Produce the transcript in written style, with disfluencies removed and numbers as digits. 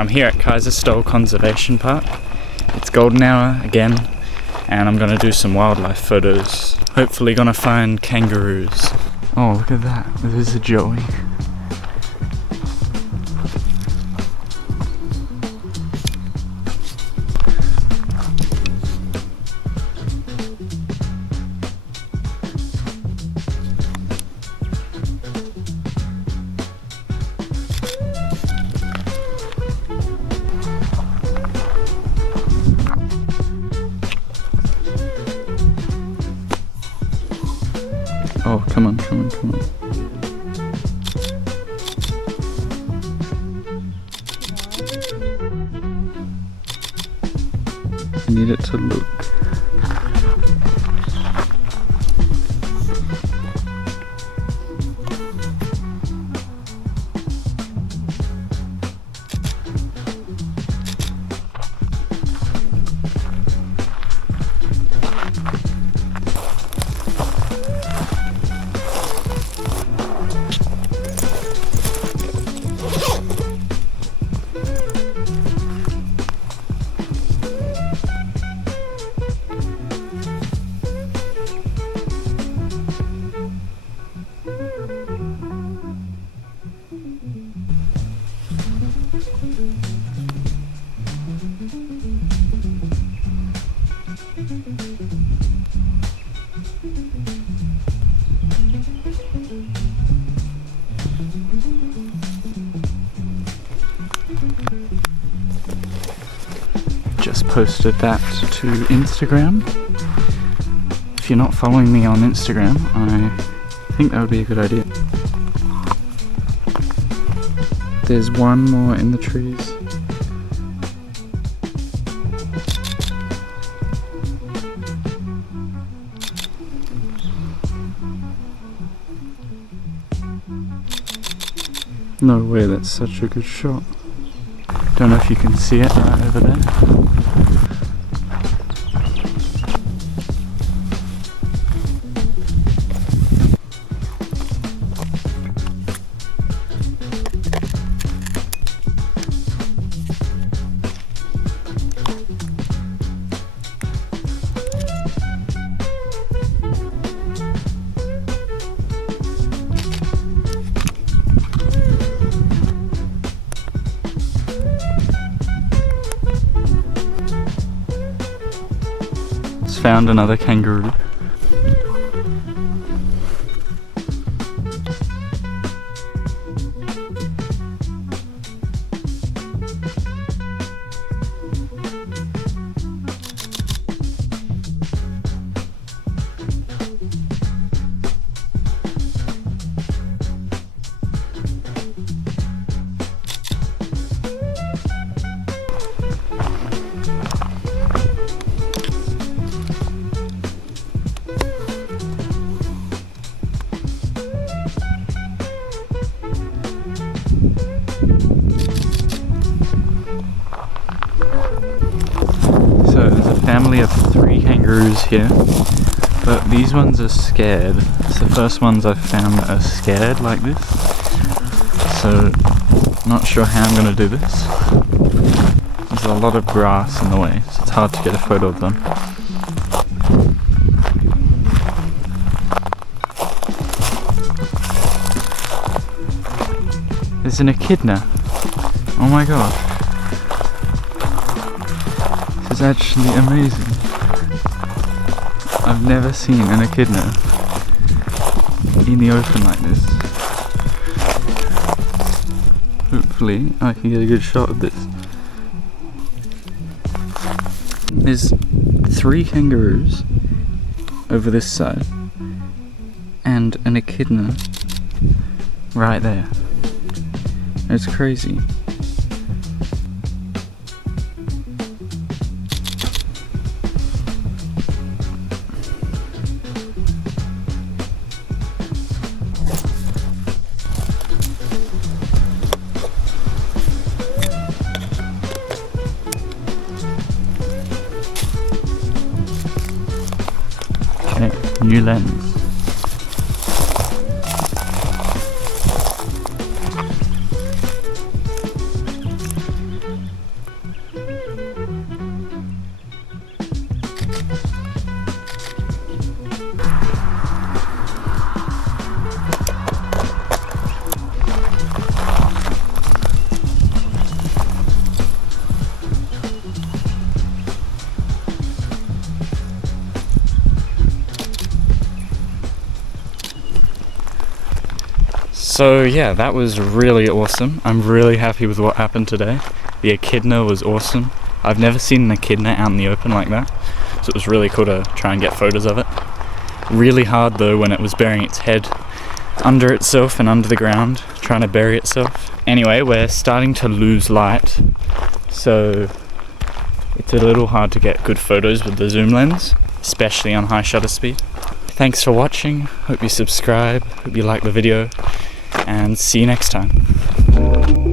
I'm here at Kaiserstuhl Conservation Park. It's golden hour again, and I'm gonna do some wildlife photos. Hopefully gonna find kangaroos. Oh, look at that, there's a joey. Oh, come on. I need it to look. Just posted that to Instagram. If you're not following me on Instagram, I think that would be a good idea. There's one more in the trees. No way, that's such a good shot. Don't know if you can see it right over there. Found another kangaroo. So there's a family of 3 kangaroos here, but these ones are scared. It's the first ones I've found that are scared like this. So not sure how I'm going to do this. There's a lot of grass in the way, so it's hard to get a photo of them. There's an echidna. Oh my god. This is actually amazing. I've never seen an echidna in the open like this. Hopefully I can get a good shot of this. There's 3 kangaroos over this side and an echidna right there. It's crazy. Okay, new lens. So yeah, that was really awesome. I'm really happy with what happened today. The echidna was awesome. I've never seen an echidna out in the open like that, so it was really cool to try and get photos of it. Really hard though when it was burying its head under itself and under the ground, trying to bury itself. Anyway, we're starting to lose light, so it's a little hard to get good photos with the zoom lens, especially on high shutter speed. Thanks for watching, hope you subscribe, hope you like the video, and see you next time.